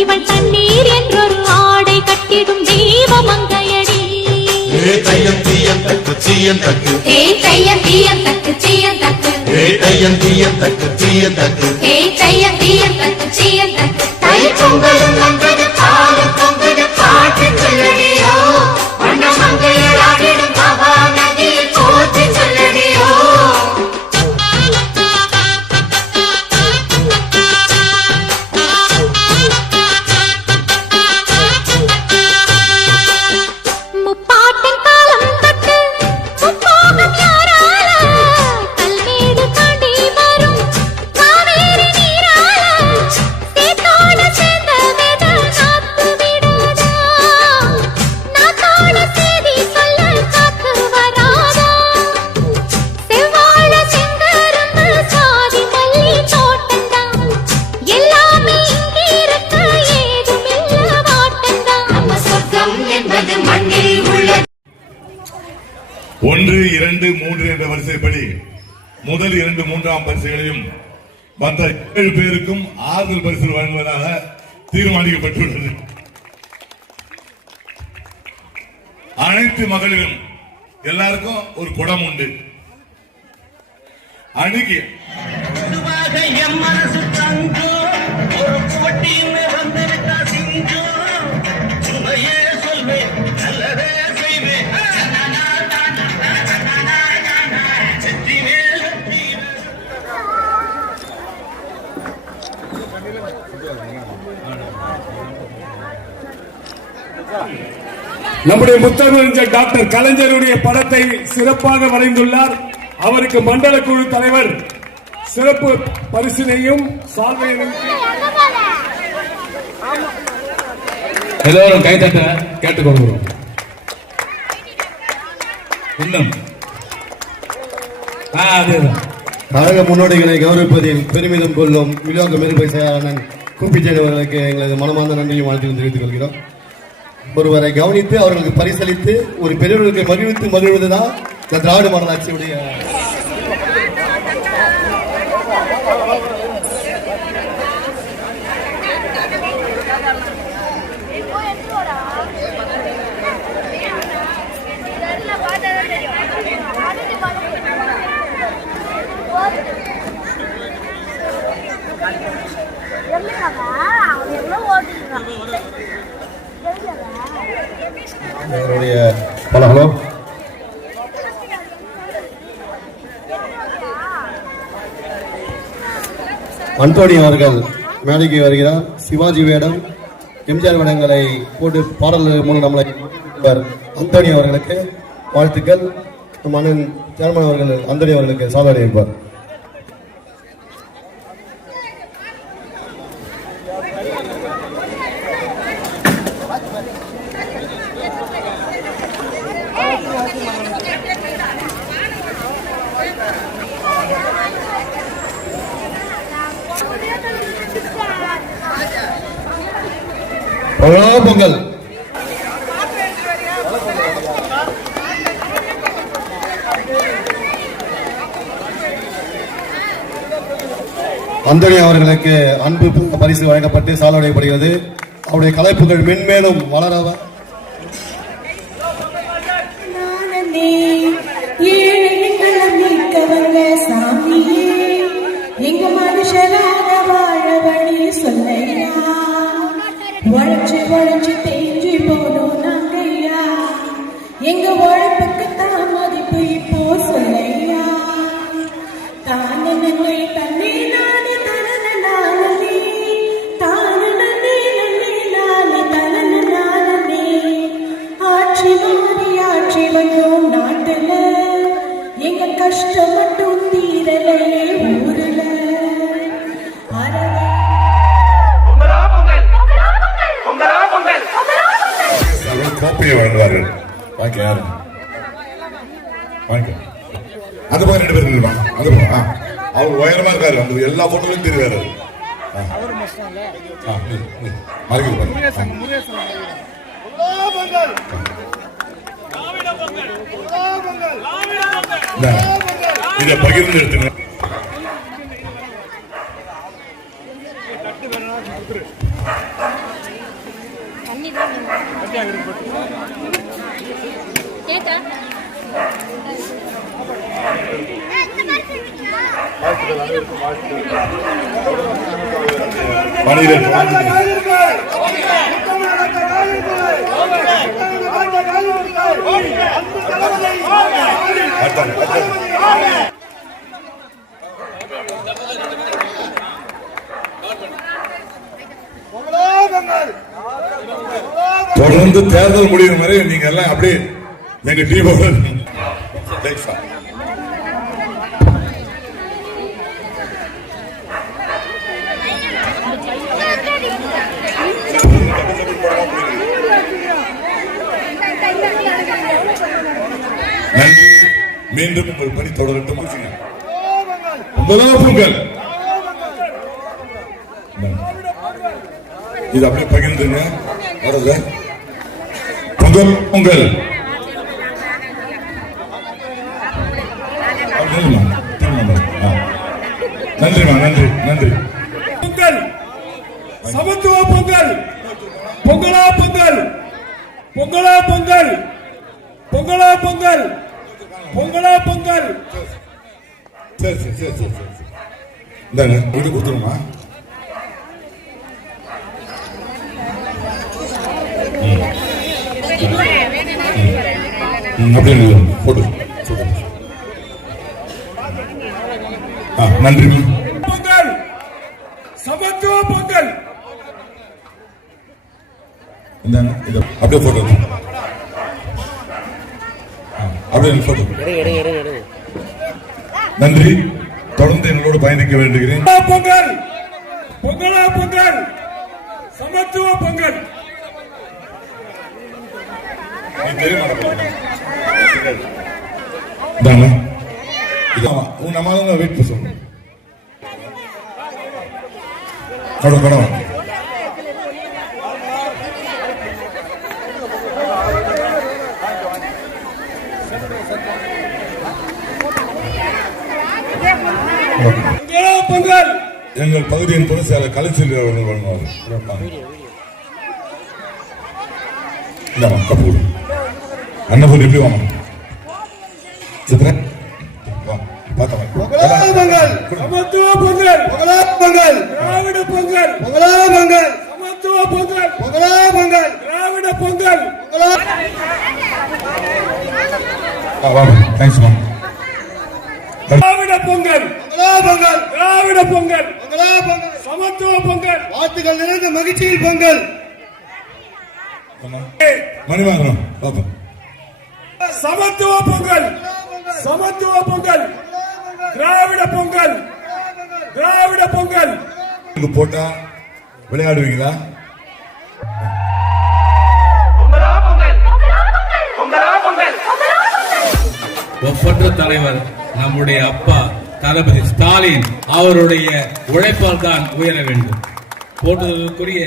இவள் தண்ணீர் என்றொரு ஆடை கட்டிடும் தெய்வமங்கையடி. தையம் தீயம் தக்கு சீயம் தக்கு தையம் தீயம் தக்கு சீயம் தக்கு தையம் தீயம் தக்கு சீயம் தக்கு தையம் தீயம் தக்கு சீயம் தக்கு. தை பொங்கலும் வந்தது பாலும் பொங்குது பாட்டு சொல்லடியோ வண்ண மங்கையராகிடும் மகா நதியில் போற்றி சொல்லடியோ. ஒன்று, 2, 3 என்ற வரிசைப்படி முதல் 2, 3ஆம் பரிசுகளையும் மற்ற 7 பேருக்கும் ஆறுதல் பரிசு வழங்குவதாக தீர்மானிக்கப்பட்டுள்ளது. அனைத்து மகளிரும் எல்லாருக்கும் ஒரு குடம் உண்டு. அன்னைக்கு நம்முடைய முத்தமிழ் டாக்டர் கலைஞருடைய படத்தை சிறப்பாக வரைந்துள்ளார். அவருக்கு மண்டல குழு தலைவர் சிறப்பு பரிசினையும் சால்வையையும் எல்லோரும் கைதட்ட கேட்டுக்கொள்கிறோம். கழக முன்னோடிகளை கௌரவிப்பதில் பெருமிதம் கொள்ளும் விநியோக மெருப்பை செயலாளர் கூப்பிச்சேரி அவர்களுக்கு எங்களது மனமார்ந்த நன்றியும் வாழ்த்துக்கள் தெரிவித்துக் கொள்கிறோம். ஒருவரை கவனித்து அவர்களுக்கு பரிசளித்து ஒரு பெரியவர்களுக்கு மகிழ்வித்து மகிழ்வதுதான் இந்த திராவிட மாடல் ஆட்சியுடைய எங்களுடைய பலகலோ அந்தோணி அவர்கள் மேடைக்கு வருகிறார். சிவாஜி வேடம், எம்ஜிஆர் வேடங்களை போட்டு பாடல் மூலம் நம்மளை அந்தோணி அவர்களுக்கு வாழ்த்துக்கள். மன்னன் சேர்மன் அவர்கள் அந்தோணி அவர்களுக்கு சாதனை இருப்பார். பொங்கல் அந்தோணி அவர்களுக்கு அன்பு பரிசு வழங்கப்பட்டு சாலடையப்படுகிறது. அவருடைய கலைப்புகள் மென்மேலும் வளர எங்க மனுஷராக வாழ வழி சொல்லையா, உழைச்சு உழைச்சு தேஞ்சு போனோம் நாங்கய்யா, எங்க உழைப்புக்கு தான் மதிப்பு இப்போ சொல்லையா. தானே நன்னே தன்னே நானே தனன நானே, தானே நன்னே நன்னே நானே தனன நானே. ஆட்சி மாறி ஆட்சி வந்தோம் நாட்டுல, எங்க கஷ்டம் மட்டும் தீரலே ஊருல. கோப்பையை வழங்குவார்கள். அந்த பக்கம் 2 பேர் இருப்பாங்க. அது அவர் உயரமா இருக்காரு. அந்த எல்லா போட்டோலையும் தெரிவாரு. இதை பகிர்ந்து எடுத்துங்க. கேட்டா தொடர்ந்து தேர்தல் முடியும் வரை நீங்க எல்லாம் அப்படியே எங்க டீமோட நன்றி. மீண்டும் உங்கள் பணி தொடரட்டும். பொங்கல் இது அப்படியே பகிர்ந்துங்க. பொங்கல் பொங்கல் நன்றிமா, நன்றி நன்றி. பொங்கல், சமத்துவ பொங்கல், பொங்கலா பொங்கல், பொங்கலா பொங்கல், பொங்கலா பொங்கல், பொங்கலா பொங்கல். சரி சரி சரி சரி சரி. இந்தாங்க இது கொடுத்துருமா. அப்படியே போட்டு நன்றி. பொங்கல், சமத்துவ பொங்கல். இந்தாங்க இது அப்படியே போட்டு அப்படியே போட்டு. நன்றி. தொடர்ந்து எங்களோடு பயணிக்க வேண்டுகிறேன். பொங்கல், பொங்கலா பொங்கல், சமத்துவ பொங்கல். உன் நம்மளால வெயிட் பண்ண சொல்லணும். கடம் கடம் பொங்கல். எங்கள் பகுதியின் பொதுச் செயலர் கலைச்செல்வி அவர்கள் வழங்குவார்கள். கப்பூர் அன்னபூர் எப்படி வாங்க சித்திரன் சமத்துவ பொங்கல், பொங்கல், திராவிட பொங்கல், பொங்கல், சமத்துவ பொங்கல், பொங்கல், திராவிட பொங்கல். Thanks ma'am. திராவிட பொங்கல், திராவிட பொங்கல், சமத்துவ பொங்கல். வாழ்த்துக்கள் நிறைந்த மகிழ்ச்சியில் பொங்கல். மணிவாகனம் பார்ப்போம். சமத்துவ பொங்கல், சமத்துவ பொங்கல், திராவிட பொங்கல், திராவிட பொங்கல். போட்டா விளையாடுவீங்களா? ஒப்பற்ற தலைவர் நம்முடைய அப்பா தளபதி ஸ்டாலின் அவருடைய உழைப்பால் தான் உயர வேண்டும். போற்றுதலுக்குரிய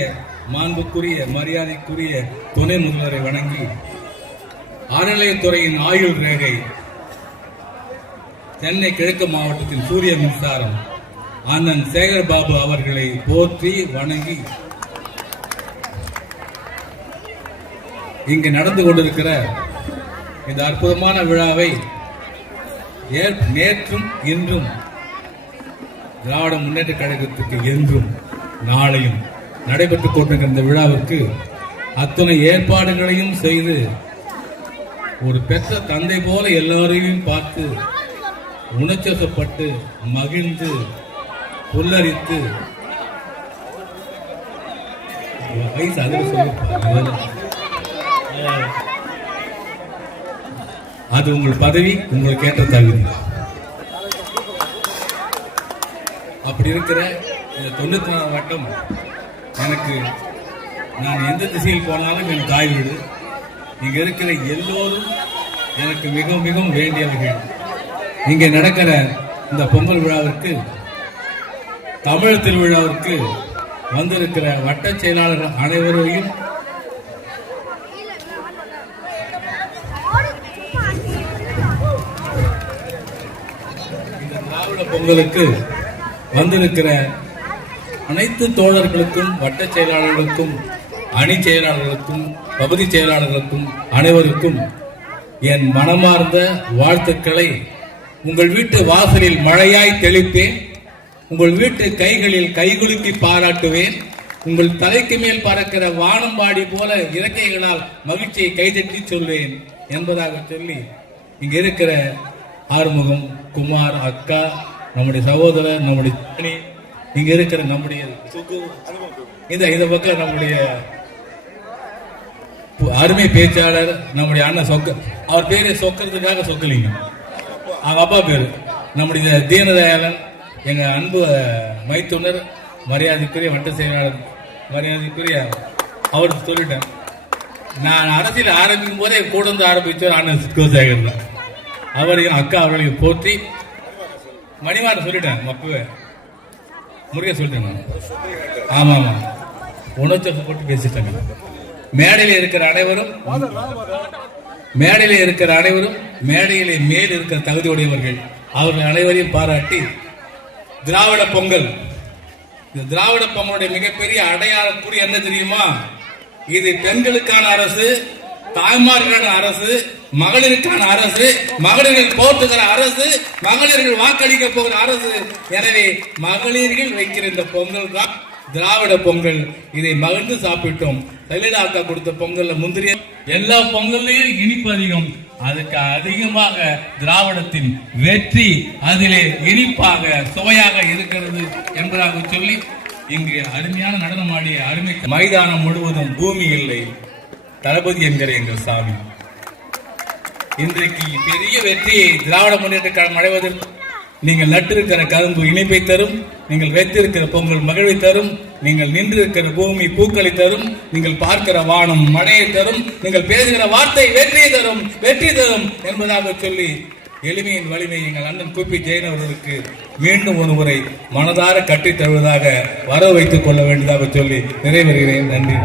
மாண்புக்குரிய மரியாதைக்குரிய துணை முதல்வரை வணங்கி அறநிலையத்துறையின் ஆயுள் ரேகை சென்னை கிழக்கு மாவட்டத்தின் சூரிய மின்சாரம் அண்ணன் சேகர் பாபு அவர்களை போற்றி வணங்கி இங்கு நடந்து கொண்டிருக்கிற இந்த அற்புதமான விழாவை நேற்றும் இன்றும் திராவிட முன்னேற்ற கழகத்துக்கு என்றும் நாளையும் நடைபெற்றுக் கொண்டிருக்கிற இந்த விழாவிற்கு அத்தனை ஏற்பாடுகளையும் செய்து ஒரு பெற்ற தந்தை போல எல்லாரையும் பார்த்து உணர்ச்சப்பட்டு மகிழ்ந்து புல்லரித்து வயசு அதில் சொல்லியிருப்பாங்க. அது உங்கள் பதவி, உங்களுக்கு ஏற்ற தகுதி. அப்படி இருக்கிற இந்த 94 வட்டம் எனக்கு நான் எந்த திசையில் போனாலும் என் தாய் வீடு. இங்க இருக்கிற எல்லோரும் எனக்கு மிகவும் மிகவும் வேண்டியவர்கள். இங்கே நடக்கிற இந்த பொங்கல் விழாவிற்கு, தமிழ் திருவிழாவிற்கு வந்திருக்கிற வட்ட செயலாளர்கள் அனைவரையும் இந்த திராவிட பொங்கலுக்கு வந்திருக்கிற அனைத்து தோழர்களுக்கும் வட்ட செயலாளர்களுக்கும் அணி செயலாளர்களுக்கும் பகுதி செயலாளர்களுக்கும் அனைவருக்கும் என் மனமார்ந்த வாழ்த்துக்களை உங்கள் வீட்டு வாசலில் மழையாய் தெளிப்பேன். உங்கள் வீட்டு கைகளில் கைகுலுக்கி பாராட்டுவேன். உங்கள் தலைக்கு மேல் பறக்கிற வானம்பாடி போல இறக்கைகளால் மகிழ்ச்சியை கைதட்டி சொல்வேன் என்பதாக சொல்லி இங்க இருக்கிற ஆறுமுகம், குமார், அக்கா, நம்முடைய சகோதரர், நம்முடைய இங்க இருக்கிற நம்முடைய இந்த பக்கம் நம்முடைய அருமை பேச்சாளர் நம்முடைய அண்ணன் சொக்க, அவர் பேரு சொக்கிறதுக்காக சொக்கலிங்க, அவங்க அப்பா பேரு நம்முடைய தீனதயாளன், எங்க அன்பு மைத்துனர், மரியாதைக்குரிய வட்ட செயலாளர், மரியாதைக்குரிய அவருக்கு சொல்லிட்டேன். நான் அரசியல் ஆரம்பிக்கும் போதே கூட வந்து ஆரம்பிச்சவர் அண்ணன் சிவசேகர் தான். அவரையும் அக்கா அவர்களையும் போற்றி மணிவாரம் சொல்லிட்டேன். அப்பவே முருகே சொல்லிட்டேன். ஆமா ஆமா உணர்ச்சி போட்டு பேசிட்டாங்க. மேடையில் இருக்கிற அனைவரும் மேடையிலே மேல் இருக்கிற தகுதியுடையவர்கள், அவர்கள் அனைவரையும் பாராட்டி திராவிட பொங்கல், இந்த திராவிட பொங்கலுடைய மிகப்பெரிய அடையாள குறி என்ன தெரியுமா? இது பெண்களுக்கான அரசு, தாய்மார்களுக்கான அரசு, மகளிருக்கான அரசு, மகளிர்கள் போற்றுகிற அரசு, மகளிர்கள் வாக்களிக்க போகிற அரசு. எனவே மகளிர்கள் வைக்கிற இந்த பொங்கல் தான் திராவிட பொங்கல். இதை மகிழ்ந்து சாப்பிட்டோம். ஜெயலலிதா கொடுத்த பொங்கல்ல முந்திரிய எல்லா பொங்கல்லையும் இனிப்பு அதிகம். அதுக்கு அதிகமாக திராவிடத்தின் வெற்றி அதிலே இனிப்பாக சுவையாக இருக்கிறது என்பதாக சொல்லி இங்கு அருமையான நடனமாடிய அருமை மைதானம் முழுவதும் பூமி இல்லை, தளபதி என்கிற எங்கள் சாமி. இன்றைக்கு பெரிய வெற்றியை திராவிட முன்னேற்ற கழகம் அடைவதற்கு நீங்கள் நட்டிருக்கிற கரும்பு இனிப்பை தரும், நீங்கள் வைத்திருக்கிற பொங்கல் மகிழ்வை தரும், நீங்கள் நின்றிருக்கிற பூமி பூக்களை தரும், நீங்கள் பார்க்கிற வானம் மழையை தரும், நீங்கள் பேசுகிற வார்த்தை வெற்றி தரும் என்பதாக சொல்லி எளிமையின் வலிமை எங்கள் அண்ணன் கூப்பி ஜெயன் அவர்களுக்கு மீண்டும் ஒரு முறை மனதார கட்டித் தருவதாக வர வைத்துக் கொள்ள வேண்டியதாக சொல்லி நிறைவேறுகிறேன். நன்றி.